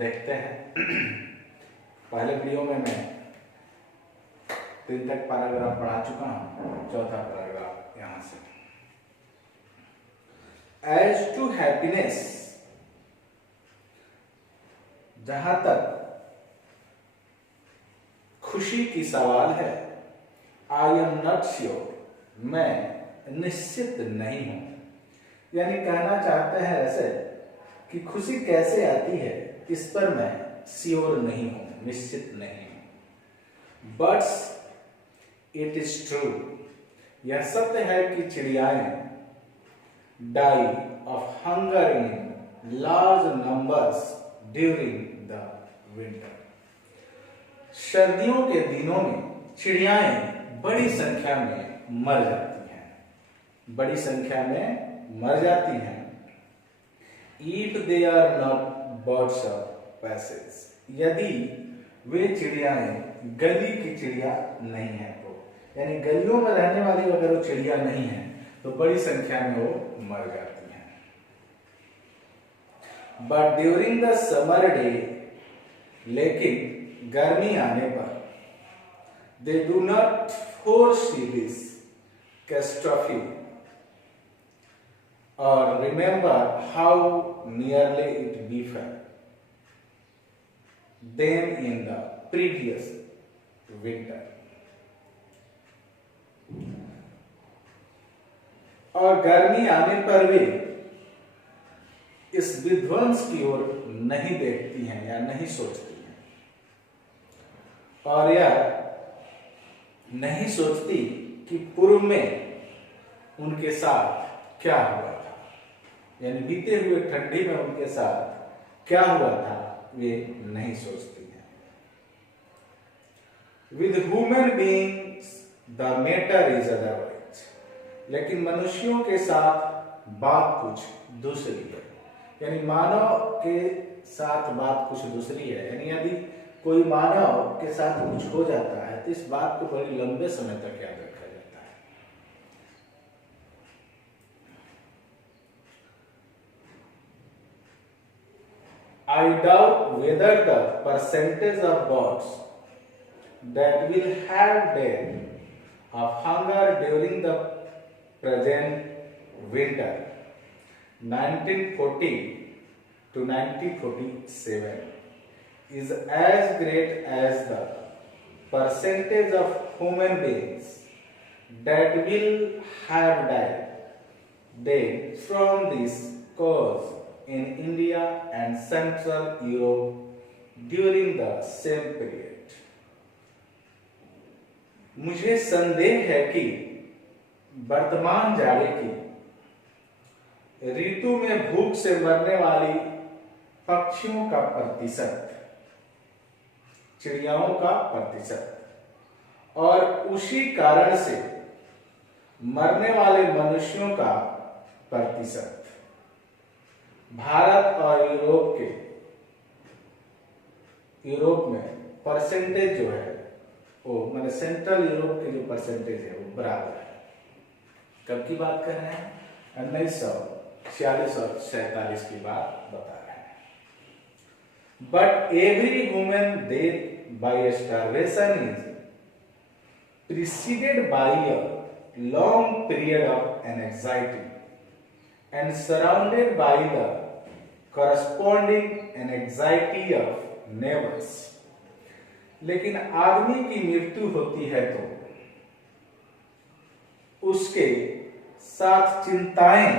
देखते हैं। पहले वीडियो में मैं 3 तक पैराग्राफ पढ़ा चुका हूं, चौथा पैराग्राफ यहां से। एज टू हैप्पीनेस, जहां तक खुशी की सवाल है, आई एम नॉट श्योर, मैं निश्चित नहीं हूं। यानी कहना चाहते हैं ऐसे कि खुशी कैसे आती है इस पर मैं श्योर नहीं हूं, निश्चित नहीं हूं। बट इट इज ट्रू, यह सत्य है कि चिड़ियाएं die of hunger in large numbers during the winter. सर्दियों के दिनों में चिड़ियाएं बड़ी संख्या में मर जाती हैं, बड़ी संख्या में मर जाती हैं। If they are not birds of passage, यदि वे चिड़ियाएं गली की चिड़िया नहीं है तो, यानी गलियों में रहने वाली अगर वो चिड़िया नहीं है तो बड़ी संख्या में वो मर जाती हैं। But during the summer day, लेकिन गर्मी आने पर they do not foresee this catastrophe or remember how nearly it befell them in the previous winter। और गर्मी आने पर वे इस विध्वंस की ओर नहीं देखती हैं या नहीं सोचती हैं, और यह नहीं सोचती कि पूर्व में उनके साथ क्या हुआ था, यानी बीते हुए ठंडी में उनके साथ क्या हुआ था वे नहीं सोचती हैं। With human beings the matter is otherwise, लेकिन मनुष्यों के साथ बात कुछ दूसरी है, यानी मानव के साथ बात कुछ दूसरी है। यानी यदि कोई मानव के साथ कुछ हो जाता है तो इस बात को बड़ी लंबे समय तक याद रखा जाता है। I doubt whether the percentage of birds that will have died of hunger during the present winter 1940 to 1947 is as great as the percentage of human beings that will have died then from this cause in India and Central Europe during the same period। मुझे संदेह है कि वर्तमान जाड़े की ऋतु में भूख से मरने वाली पक्षियों का प्रतिशत, चिड़ियाओं का प्रतिशत और उसी कारण से मरने वाले मनुष्यों का प्रतिशत भारत और यूरोप में परसेंटेज जो है वो, मतलब सेंट्रल यूरोप के जो परसेंटेज है वो बराबर है। कब की बात कर रहे हैं? 1946 और 47 की बात बता रहे हैं। But every human death by starvation is preceded by a long period of anxiety and surrounded by the corresponding anxiety of neighbors। लेकिन आदमी की मृत्यु होती है तो उसके साथ चिंताएं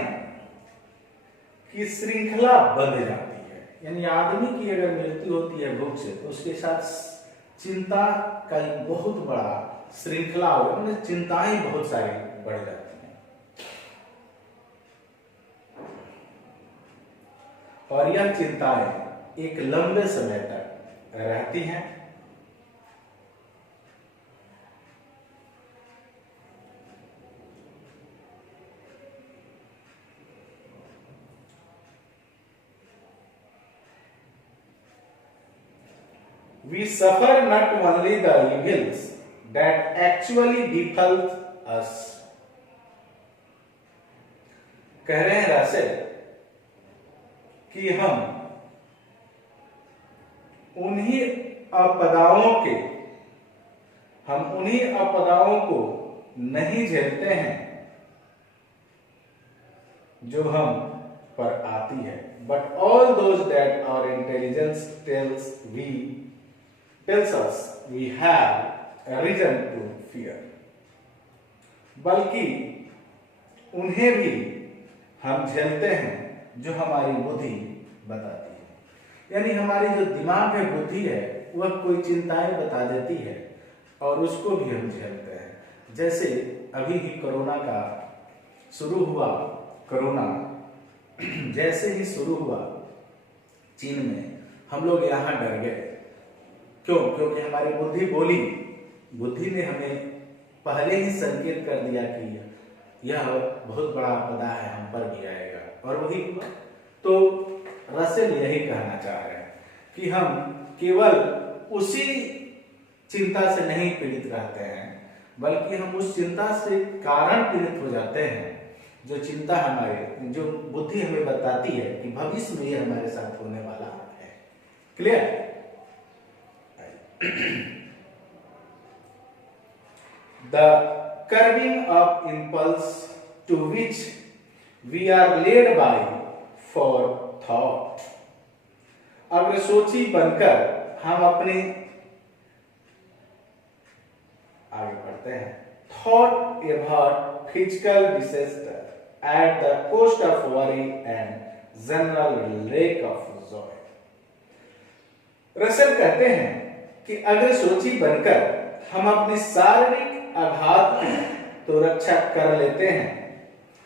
की श्रृंखला बंध जाती है। यानी आदमी की अगर मृत्यु होती है भूख से तो उसके साथ चिंता का एक बहुत बड़ा श्रृंखला हो, मतलब चिंताएं बहुत सारी बढ़ जाती हैं। और यह चिंताएं एक लंबे समय तक रहती हैं। We suffer not only the evils that actually befall us। कह रहे हैं रासेल कि हम उन्हीं आपदाओं के हम उन्हीं आपदाओं को नहीं झेलते हैं जो हम पर आती है, but all those that our intelligence tells us we have a reason to fear, बल्कि उन्हें भी हम झेलते हैं जो हमारी बुद्धि बताती है। यानी हमारी जो दिमाग में बुद्धि है वह कोई चिंताएं बता देती है और उसको भी हम झेलते हैं। जैसे अभी ही कोरोना का शुरू हुआ, कोरोना जैसे ही शुरू हुआ चीन में, हम लोग यहाँ डर गए। क्यों? क्योंकि हमारी बुद्धि बोली, बुद्धि ने हमें पहले ही संकेत कर दिया कि यह बहुत बड़ा आपदा है, हम पर भी आएगा, और वही हुआ। तो रसेल यही कहना चाह रहे हैं कि हम केवल उसी चिंता से नहीं पीड़ित रहते हैं, बल्कि हम उस चिंता से कारण पीड़ित हो जाते हैं जो चिंता हमारे, जो बुद्धि हमें बताती है कि भविष्य में ये हमारे साथ होने वाला है। Clear? The curbing of impulse to which we are led by for thought. अग्रसोची बनकर हम अपने आगे बढ़ते हैं। Thought about physical disaster at the cost of worry and general lack of joy. Russell कहते हैं कि अगर सोची बनकर हम अपनी शारीरिक आघात की तो रक्षा कर लेते हैं,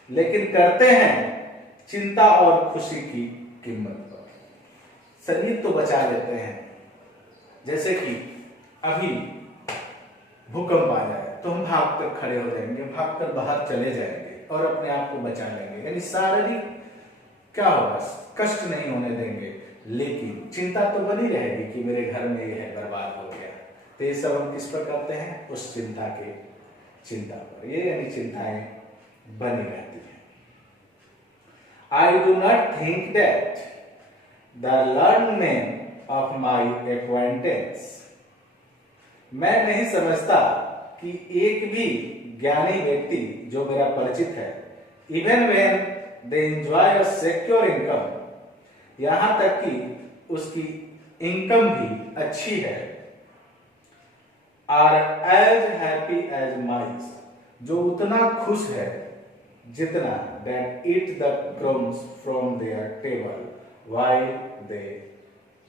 लेकिन करते हैं चिंता और खुशी की कीमत पर। शरीर तो बचा लेते हैं, जैसे कि अभी भूकंप आ जाए तो हम भागकर खड़े हो जाएंगे, भागकर बाहर चले जाएंगे और अपने आप को बचा लेंगे, यानी शारीरिक क्या होगा, कष्ट नहीं होने देंगे, लेकिन चिंता तो बनी रहेगी कि मेरे घर में यह बर्बाद हो गया। तो ये सब हम किस पर करते हैं? उस चिंता पर, ये यानी चिंताएं बनी रहती हैं। I do not think that the learn man of my एक्वाइंटेंस, मैं नहीं समझता कि एक भी ज्ञानी व्यक्ति जो मेरा परिचित है, even when they enjoy a secure income, यहां तक कि उसकी इनकम भी अच्छी है, are as happy as mice, जो उतना खुश है जितना that eat the crumbs from their table while they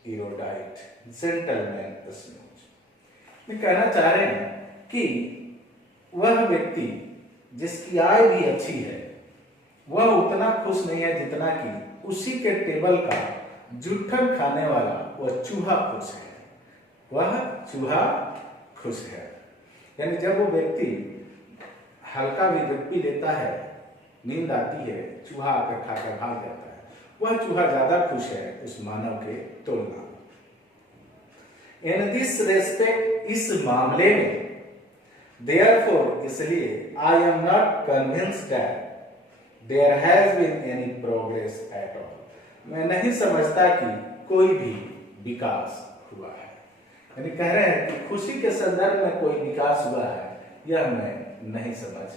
erudite gentleman snooze. ये कहना चाह रहे हैं कि वह व्यक्ति जिसकी आय भी अच्छी है वह उतना खुश नहीं है जितना कि उसी के टेबल का जुठन खाने वाला वह चूहा खुश है, वह चूहा खुश है। यानी जब वो व्यक्ति हल्का भी जब पी लेता है, नींद आती है, चूहा आकर खाकर भाग जाता है, वह चूहा ज्यादा खुश है उस मानव के तुलना में। इन दिस रेस्पेक्ट, इस मामले में, देयरफॉर, इसलिए, I am not convinced that there has been any progress at all, मैं नहीं समझता कि कोई भी विकास हुआ है। यानी कह रहे हैं कि खुशी के संदर्भ में कोई विकास हुआ है, यह मैं नहीं समझ।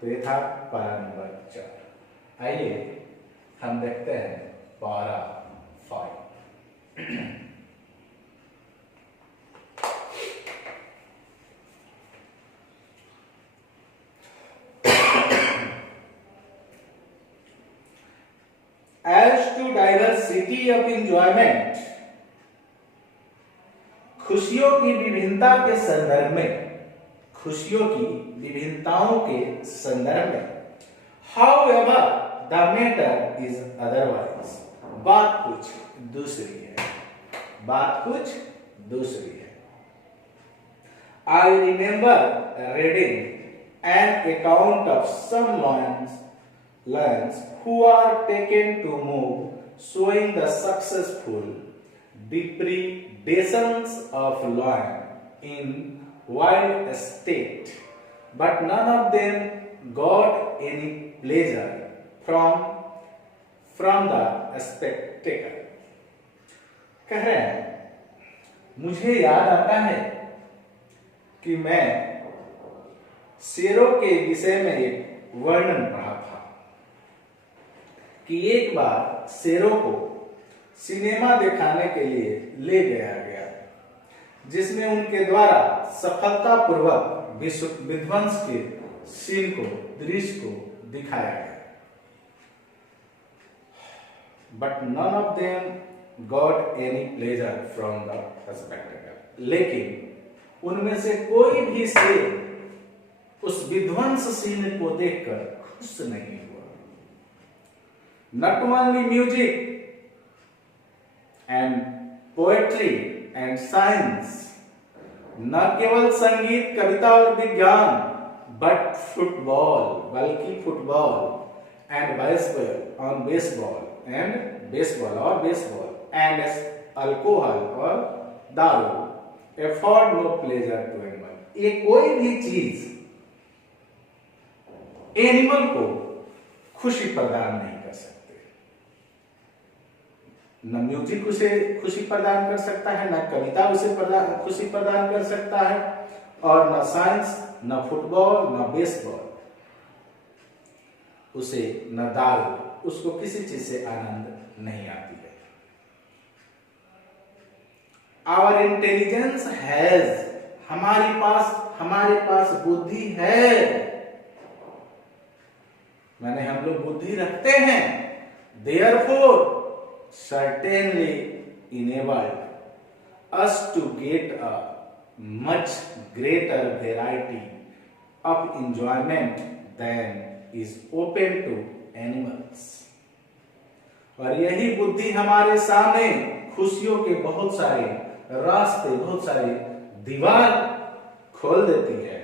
तो ये था पारा नंबर 4। आइए हम देखते हैं पारा 5। As to diversity of enjoyment, खुशियों की विभिन्नता के संदर्भ में, खुशियों की विभिन्नताओं के संदर्भ में, however the matter is otherwise, बात कुछ दूसरी है, बात कुछ दूसरी है। I remember reading an account of some lions who are taken to move, showing the successful depredations of lion in wild state, but none of them got any pleasure from the spectacle. कह रहे हैं, मुझे याद आता है कि मैं शेरों के विषय में एक वर्णन पढ़ा था कि एक बार शेरों को सिनेमा दिखाने के लिए ले गया गया, जिसमें उनके द्वारा सफलतापूर्वक विध्वंस के सीन को, दृश्य को दिखाया गया। But none of them got any pleasure from the spectacle. लेकिन उनमें से कोई भी शेर उस विध्वंस सीन को देखकर खुश नहीं हुआ। Not only music and poetry and science, न केवल संगीत, कविता और विज्ञान, बट फुटबॉल, बल्कि फुटबॉल एंड बेसबॉल और बेसबॉल एंड अल्कोहल और दारू afford no pleasure to animal. ये कोई भी चीज एनिमल को खुशी प्रदान नहीं कर सकते। न म्यूजिक उसे खुशी प्रदान कर सकता है, न कविता उसे खुशी प्रदान कर सकता है, और न साइंस, न फुटबॉल, न बेसबॉल उसे, न दारू, उसको किसी चीज से आनंद नहीं आती है। आवर इंटेलिजेंस हैज, हमारे पास बुद्धि है, माने हम लोग बुद्धि रखते हैं। Therefore, certainly enabled us to get a much greater variety of enjoyment than is open to animals। और यही बुद्धि हमारे सामने खुशियों के बहुत सारे रास्ते, बहुत सारे दीवार खोल देती है।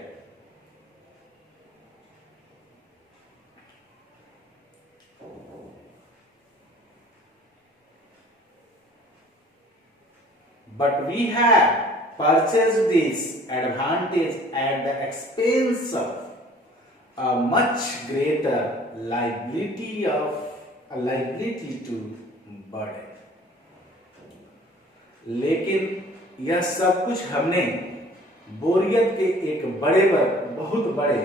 But we have purchased this advantage at the expense of a much greater liability to burden। लेकिन यह सब कुछ हमने बोरियत के एक बहुत बड़े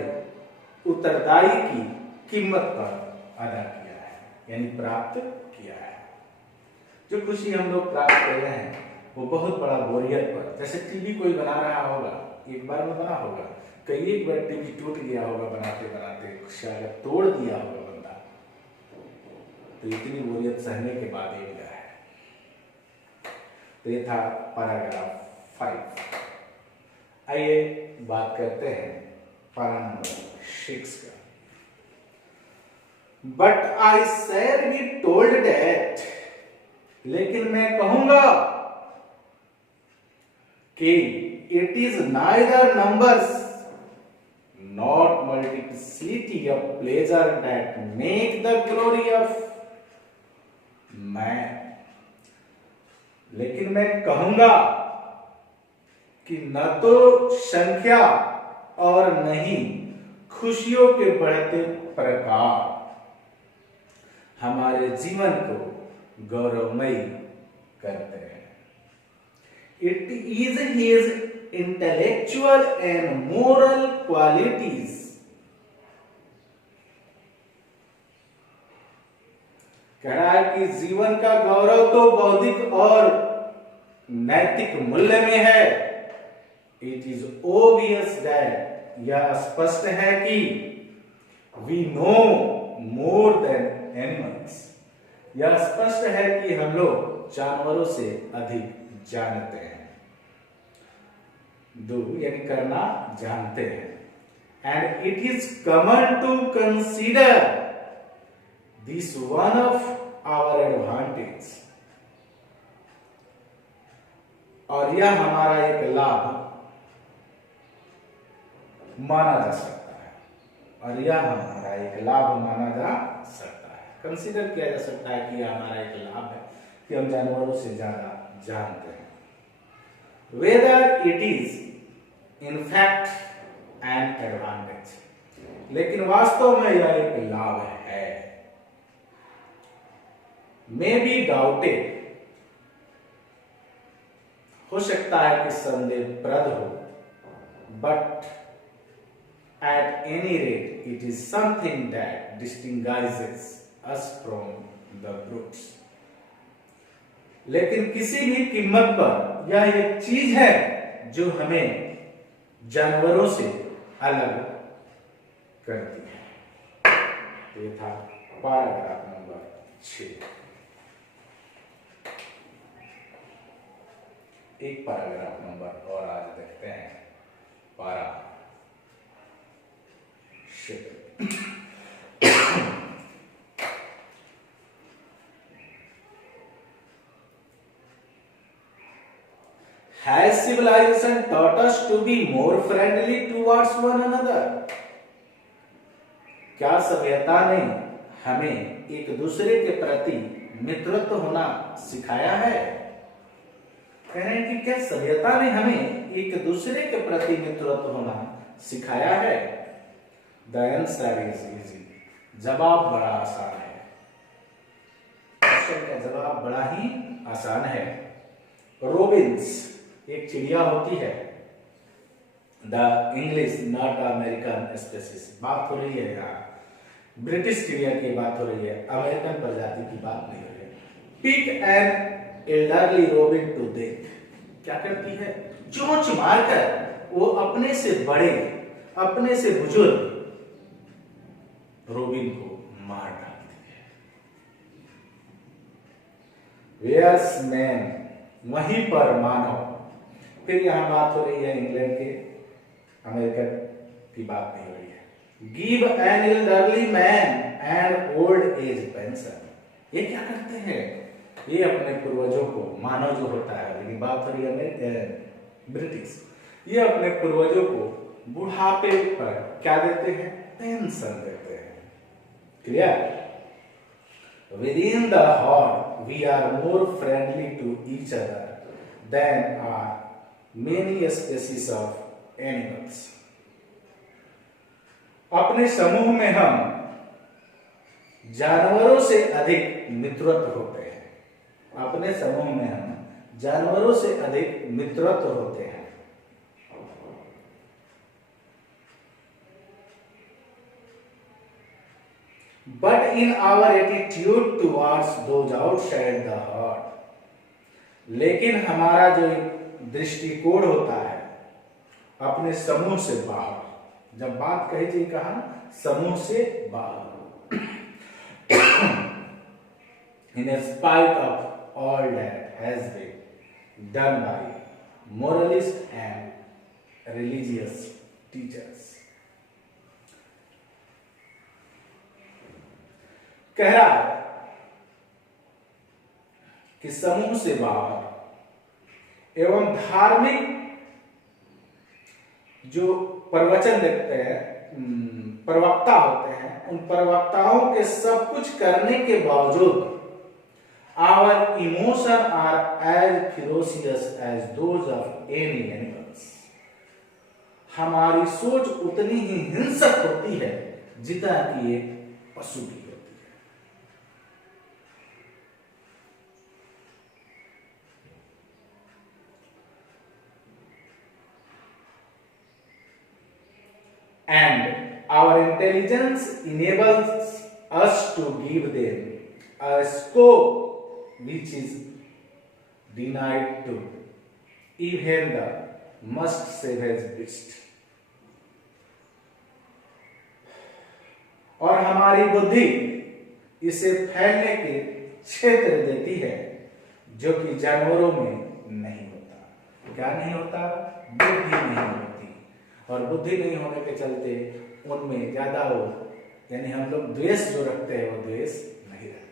उत्तरदायी की कीमत पर अदा किया है, यानी प्राप्त किया है। जो खुशी हम लोग प्राप्त कर रहे हैं वो बहुत बड़ा बोरियत पर, जैसे टीवी कोई बना रहा होगा, एक बार में बना होगा, कई एक बार टीवी टूट गया होगा बनाते बनाते, शायद तोड़ दिया होगा बंदा, तो इतनी बोरियत सहने के बाद ये मिला है। तो ये था पैराग्राफ 5। आइए बात करते हैं पारा नंबर 6 का। But I share be told that, लेकिन मैं कहूंगा कि it is neither numbers not multiplicity of pleasure that make the glory of man। लेकिन मैं कहूंगा कि न तो संख्या और नहीं खुशियों के बढ़ते प्रकार हमारे जीवन को गौरवमयी करते हैं। It is his intellectual and moral qualities कह रहा है कि जीवन का गौरव तो बौद्धिक और नैतिक मूल्य में है। It is obvious that, यह स्पष्ट है कि we know more than animals, यह स्पष्ट है कि हम लोग जानवरों से अधिक जानते हैं। do यानी करना जानते हैं। And it is common to consider this one of our advantage, और यह हमारा एक लाभ माना जा सकता है, और यह हमारा एक लाभ माना जा सकता है, कंसीडर किया जा सकता है कि यह हमारा एक लाभ है कि हम जानवरों से ज्यादा जानते हैं। Whether it is in fact an advantage, लेकिन वास्तव में यह एक लाभ है। May be doubted हो सकता है कि संदेहप्रद हो, but at any rate it is something that distinguishes us from the brutes. लेकिन किसी भी कीमत पर यह एक चीज है जो हमें जानवरों से अलग करती है। ये था पैराग्राफ नंबर 6। एक पैराग्राफ नंबर और आज देखते हैं, पारा 6। Has civilization taught us to be more friendly towards one another? क्या सभ्यता ने हमें एक दूसरे के प्रति मित्रत्व होना सिखाया है? कह रहे हैं कि क्या सभ्यता ने हमें एक दूसरे के प्रति मित्रत्व होना सिखाया है? The answer is easy. जवाब बड़ा आसान है। क्वेश्चन का जवाब बड़ा ही आसान है। रोबिन्स एक चिड़िया होती है, the English not American species. बात हो रही है यहाँ ब्रिटिश चिड़िया की बात हो रही है, अमेरिकन प्रजाति की बात नहीं हो रही है। Peck an elderly robin to death. क्या करती है? चोंच मारकर वो अपने से बड़े, अपने से बुजुर्ग रोबिन को मार डालती है। वेयर्स मैन, वहीं पर मानव। फिर यहां बात हो रही है इंग्लैंड के, अमेरिकन की बात नहीं हो रही है। Give an elderly man and old age pension. ये क्या करते हैं? ये अपने पूर्वजों को, मानव जो होता है, लेकिन बात हो रही है ब्रिटिश, ये अपने पूर्वजों को बुढ़ापे पर क्या देते हैं? पेंशन देते हैं। Clear? Within the herd, we are more friendly to each other than are many species of animals. अपने समूह में हम जानवरों से अधिक मित्रत्व होते हैं। अपने समूह में हम जानवरों से अधिक मित्रत्व होते हैं। But in our attitude towards those outside the herd, लेकिन हमारा जो दृष्टिकोण होता है अपने समूह से बाहर, जब बात कही थी कहा समूह से बाहर, in spite of all that has been done by moralists and religious teachers. कह रहा है कि समूह से बाहर एवं धार्मिक जो प्रवचन देते हैं, प्रवक्ता होते हैं, उन प्रवक्ताओं के सब कुछ करने के बावजूद our emotion are as ferocious as those of any animals. हमारी सोच उतनी ही हिंसक होती है जितना कि एक पशु की होती है। And our intelligence enables us to give them a scope which is denied to even the most savage beast. और हमारी बुद्धि इसे फैलने के क्षेत्र देती है जो कि जानवरों में नहीं होता। क्या नहीं होता? बुद्धि नहीं होती। और बुद्धि नहीं होने के चलते उनमें ज्यादा हो, यानी हम लोग द्वेष जो रखते हैं वो द्वेष नहीं रखते।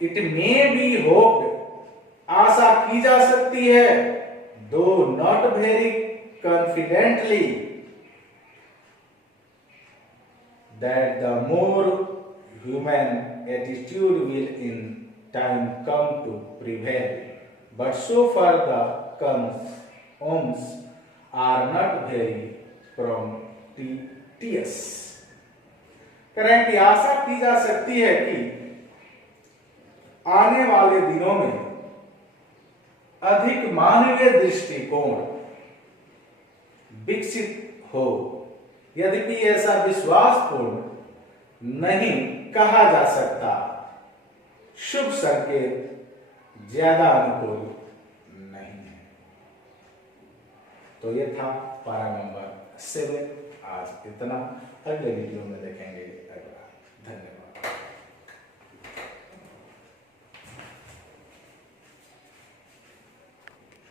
इट मे बी होप्ड, आशा की जा सकती है, though not very confidently, that the more human attitude will in time come to prevail, but so far the comes are not very propitious. करें कि आशा की जा सकती है कि आने वाले दिनों में अधिक मानवीय दृष्टिकोण विकसित हो। यद्यपि ऐसा विश्वासपूर्ण नहीं कहा जा सकता, शुभ संकेत ज्यादा अनुकूल नहीं है। तो ये था पारा नंबर 7। आज इतना, अगले वीडियो में देखेंगे अगला। धन्यवाद।